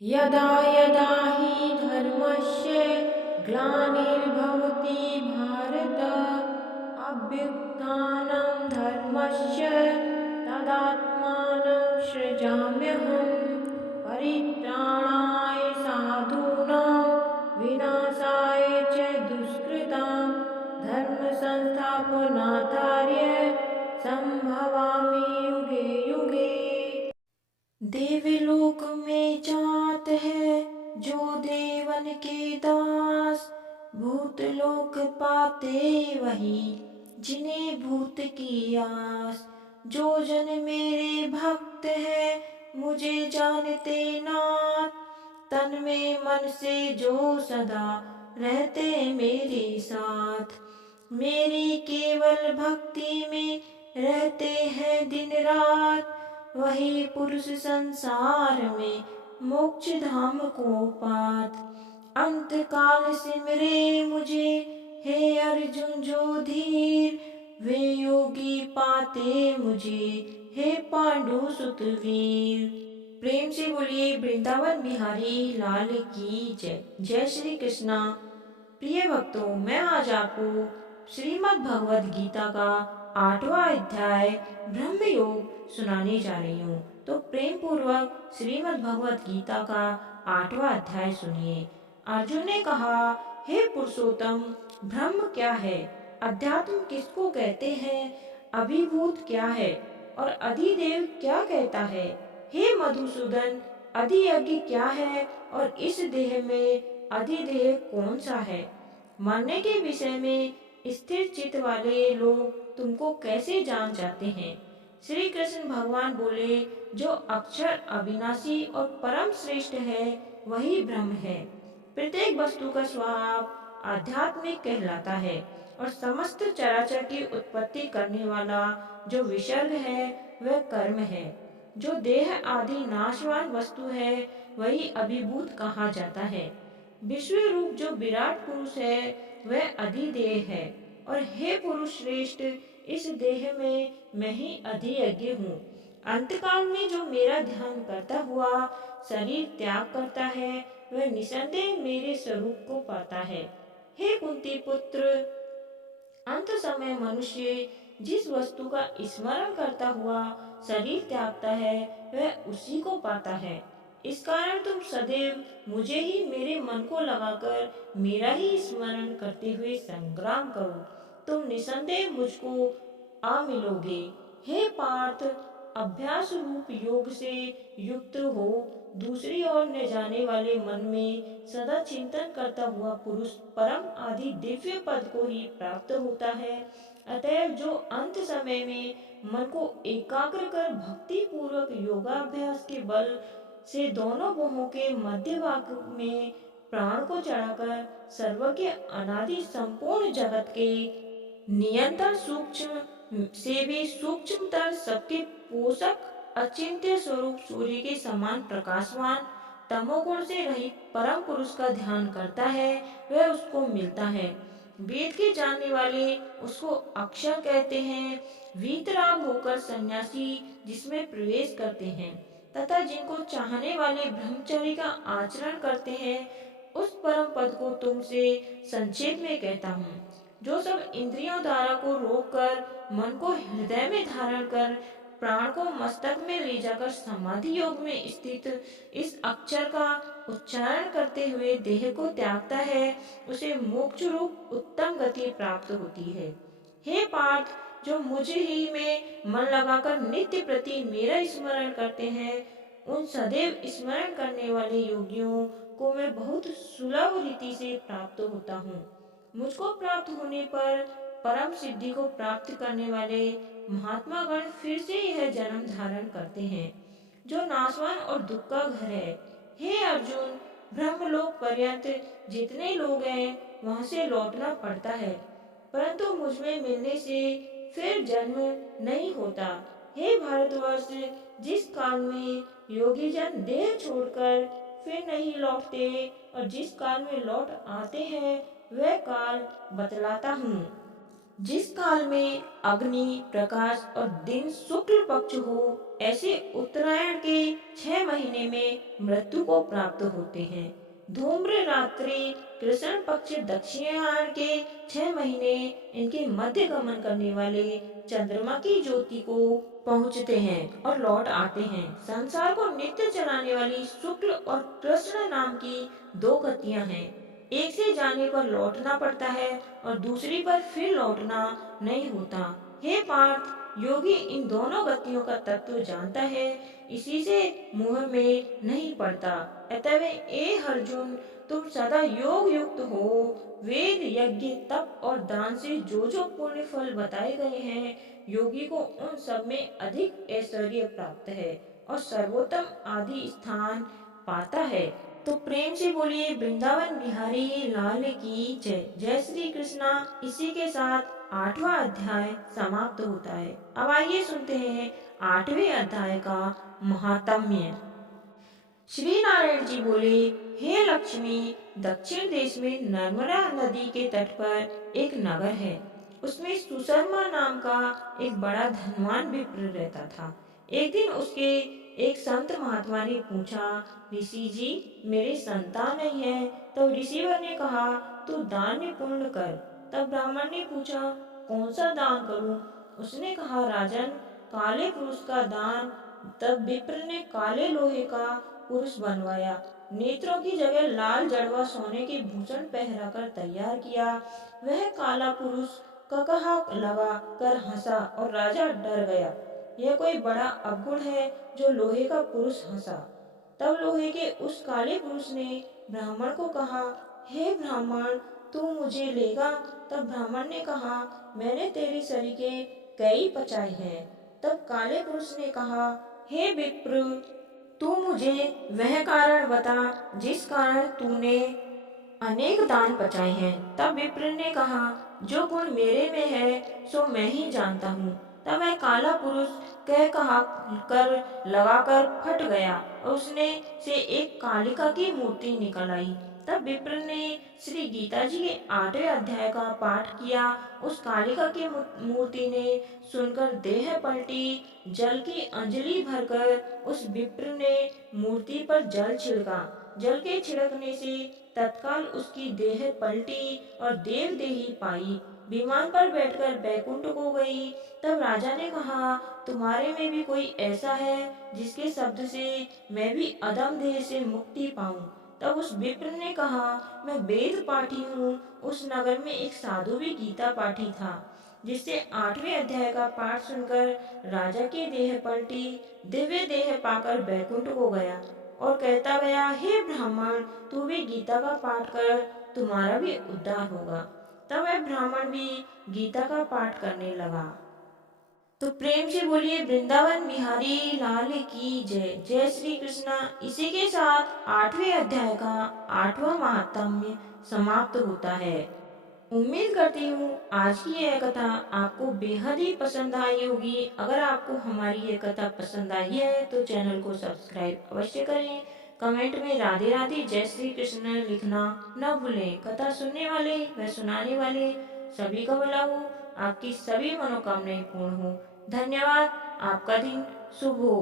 यदा यदा हि धर्मस्य ग्लानिर्भवति भारत अभ्युत्थानं धर्मस्य तदात्मानं सृजाम्यहं परित्राणाय साधूनां विनाशाय च दुष्कृतां धर्मसंस्थापनार्थाय संभवामि युगे युगे। देवलोक में जात है जो देवन के दास, भूतलोक पाते वही जिन्हें भूत की आस। जो जन मेरे भक्त है मुझे जानते नाथ, तन में मन से जो सदा रहते मेरे साथ। मेरी केवल भक्ति में रहते हैं दिन रात, वही पुरुष संसार में मोक्ष धाम को पात। अंत काल सिमरे मुझे हे अर्जुन जो धीर, वे योगी पाते मुझे हे पांडु सुत वीर। प्रेम से बोलिए वृंदावन बिहारी लाल की जय। जय श्री कृष्णा। प्रिय भक्तों, मैं आज आपको श्रीमद् भगवद गीता का 8वां अध्याय ब्रह्म योग सुनाने जा रही हूँ। तो प्रेम पूर्वक श्रीमद् भगवद गीता का 8वां अध्याय सुनिए। अर्जुन ने कहा, हे पुरुषोत्तम, ब्रह्म क्या है? अध्यात्म किसको कहते हैं? अभिभूत क्या है? और अधिदेव क्या कहता है? हे मधुसूदन, अधियज्ञ क्या है? और इस देह में अधिदेव कौन सा है? मरने के विषय में स्थिर चित्त वाले लोग तुमको कैसे जान जाते हैं? श्री कृष्ण भगवान बोले, जो अक्षर अविनाशी और परम श्रेष्ठ है वही ब्रह्म है। प्रत्येक वस्तु का स्वभाव आध्यात्मिक कहलाता है और समस्त चराचर की उत्पत्ति करने वाला जो विसर्ग है वह कर्म है। जो देह आदि नाशवान वस्तु है वही अभिभूत कहा जाता है। विश्व रूप जो विराट पुरुष है वह अधिदेह है। और हे पुरुष श्रेष्ठ, इस देह में मैं ही अधियज्ञ हूँ। अंतकाल में जो मेरा ध्यान करता हुआ शरीर त्याग करता है वह निसंदेह मेरे स्वरूप को पाता है। हे कुंती पुत्र, अंत समय मनुष्य जिस वस्तु का स्मरण करता हुआ शरीर त्यागता है वह उसी को पाता है। इस कारण तुम सदैव मुझे ही मेरे मन को लगाकर मेरा ही स्मरण करते हुए संग्राम करो, तुम निसंदेह मुझको आ मिलोगे। हे पार्थ, अभ्यास रूप योग से युक्त हो दूसरी ओर न जाने वाले मन में सदा चिंतन करता हुआ पुरुष परम आदि दिव्य पद को ही प्राप्त होता है। अतएव जो अंत समय में मन को एकाग्र कर भक्ति पूर्वक योगाभ्यास के बल से दोनों भुवों के मध्य भाग में प्राण को चढ़ाकर सर्वज्ञ अनादि संपूर्ण जगत के नियंत्रण सूक्ष्म से भी सूक्ष्मतर सबके पोषक अचिंत्य स्वरूप सूर्य के समान प्रकाशवान तमोगुण से रहित परम पुरुष का ध्यान करता है वह उसको मिलता है। वेद के जानने वाले उसको अक्षर कहते हैं। वीतराग होकर सन्यासी जिसमें प्रवेश करते हैं तथा जिनको चाहने वाले ब्रह्मचर्य का आचरण करते हैं, उस परम पद को तुमसे संक्षेप में कहता हूँ। जो सब इंद्रियों द्वारा को रोककर मन को हृदय में धारण कर प्राण को मस्तक में ले जाकर समाधि योग में स्थित इस अक्षर का उच्चारण करते हुए देह को त्यागता है, उसे मोक्ष रूप उत्तम गति प्राप्त होती है। हे पार्थ, जो मुझे ही में मन लगाकर नित्य प्रति मेरा स्मरण करते हैं, उन सदैव स्मरण करने वाले योगियों को मैं बहुत सुलभ रीति से प्राप्त होता हूँ। मुझको प्राप्त होने पर परम सिद्धि को प्राप्त करने वाले महात्मा गण फिर से यह जन्म धारण करते हैं जो नाशवान और दुख का घर है। हे अर्जुन, ब्रह्मलोक पर्यंत जितने लोग हैं वहां से लौटना पड़ता है, परंतु मुझ में मिलने से फिर जन्म नहीं होता। हे भारतवर्ष, जिस काल में योगी जन देह छोड़कर फिर नहीं लौटते और जिस काल में लौट आते हैं वह काल बतलाता हूँ। जिस काल में अग्नि प्रकाश और दिन शुक्ल पक्ष हो, ऐसे उत्तरायण के 6 महीने में मृत्यु को प्राप्त होते हैं। धूम्र रात्रि कृष्ण पक्ष दक्षिणायन के 6 महीने इनके मध्य गमन करने वाले चंद्रमा की ज्योति को पहुंचते हैं और लौट आते हैं। संसार को नित्य चलाने वाली शुक्ल और कृष्ण नाम की 2 गतियां हैं। एक से जाने पर लौटना पड़ता है और दूसरी पर फिर लौटना नहीं होता। हे पार्थ, योगी इन दोनों गतियों का तत्व जानता है, इसी से मोह में नहीं पड़ता। अतः ए अर्जुन, तुम सदा योग युक्त हो। वेद यज्ञ तप और दान से जो पुण्य फल बताए गए हैं, योगी को उन सब में अधिक ऐश्वर्य प्राप्त है और सर्वोत्तम आदि स्थान पाता है। तो प्रेम से बोलिए वृंदावन बिहारी लाल की जय। जय श्री कृष्णा। इसी के साथ 8वां अध्याय समाप्त होता है। अब आइए सुनते हैं 8वें अध्याय का महात्म्य। श्री नारायण जी बोले, हे लक्ष्मी, दक्षिण देश में नर्मदा नदी के तट पर एक नगर है। उसमें सुशर्मा नाम का एक बड़ा धनवान विप्र रहता था। एक दिन उसके एक संत महात्मा ने पूछा, ऋषि जी, मेरी संतान नहीं है। तो ऋषिवर ने कहा, तू दान पुण्य कर। तब ब्राह्मण ने पूछा, कौन सा दान करूं? उसने कहा, राजन, काले पुरुष का दान। तब विप्र ने काले लोहे का पुरुष बनवाया, नेत्रों की जगह लाल जड़वा सोने के भूषण पहराकर तैयार किया। वह काला पुरुष ककहा लगा कर हंसा और राजा डर गया। यह कोई बड़ा अवगुण है जो लोहे का पुरुष हंसा। तब लोहे के उस काले पुरुष ने ब्राह्मण को कहा, हे ब्राह्मण, तू मुझे लेगा? तब ब्राह्मण ने कहा, मैंने तेरी सरीके कई पचाई हैं। तब काले पुरुष ने कहा, हे विप्र, तू मुझे वह कारण बता जिस कारण तूने अनेक दान पचाए हैं। तब विप्र ने कहा, जो गुण मेरे में है सो मैं ही जानता हूँ। तब वह काला पुरुष कहा कर लगाकर फट गया और उसने से एक कालिका की मूर्ति निकल आई। तब विप्र ने श्री गीता जी के 8वें अध्याय का पाठ किया। उस कालिका की मूर्ति ने सुनकर देह पलटी। जल की अंजलि भरकर उस विप्र ने मूर्ति पर जल छिड़का। जल के छिड़कने से तत्काल उसकी देह पलटी और देवदेही पाई। विमान पर बैठकर बैकुंठ को गई। तब राजा ने कहा, तुम्हारे में भी कोई ऐसा है जिसके शब्द से मैं भी अदम देह से मुक्ति पाऊं? तब उस विप्र ने कहा, मैं वेद पाठी हूँ। उस नगर में एक साधु भी गीता पाठी था, जिससे 8वें अध्याय का पाठ सुनकर राजा की देह पलटी। दिव्य देह पाकर बैकुंठ को गया और कहता गया, हे ब्राह्मण, तू भी गीता का पाठ कर, तुम्हारा भी उद्धार होगा। तब वह ब्राह्मण भी गीता का पाठ करने लगा। तो प्रेम से बोलिए वृंदावन बिहारी लाल की जय। जय श्री कृष्णा। इसी के साथ 8वें अध्याय का 8वां महात्म्य समाप्त होता है। उम्मीद करती हूँ आज की यह कथा आपको बेहद ही पसंद आई होगी। अगर आपको हमारी यह कथा पसंद आई है तो चैनल को सब्सक्राइब अवश्य करें। कमेंट में राधे राधे जय श्री कृष्ण लिखना न भूलें। कथा सुनने वाले व सुनाने वाले सभी का भला हो, आपकी सभी मनोकामनाएं पूर्ण हो। धन्यवाद। आपका दिन शुभ हो।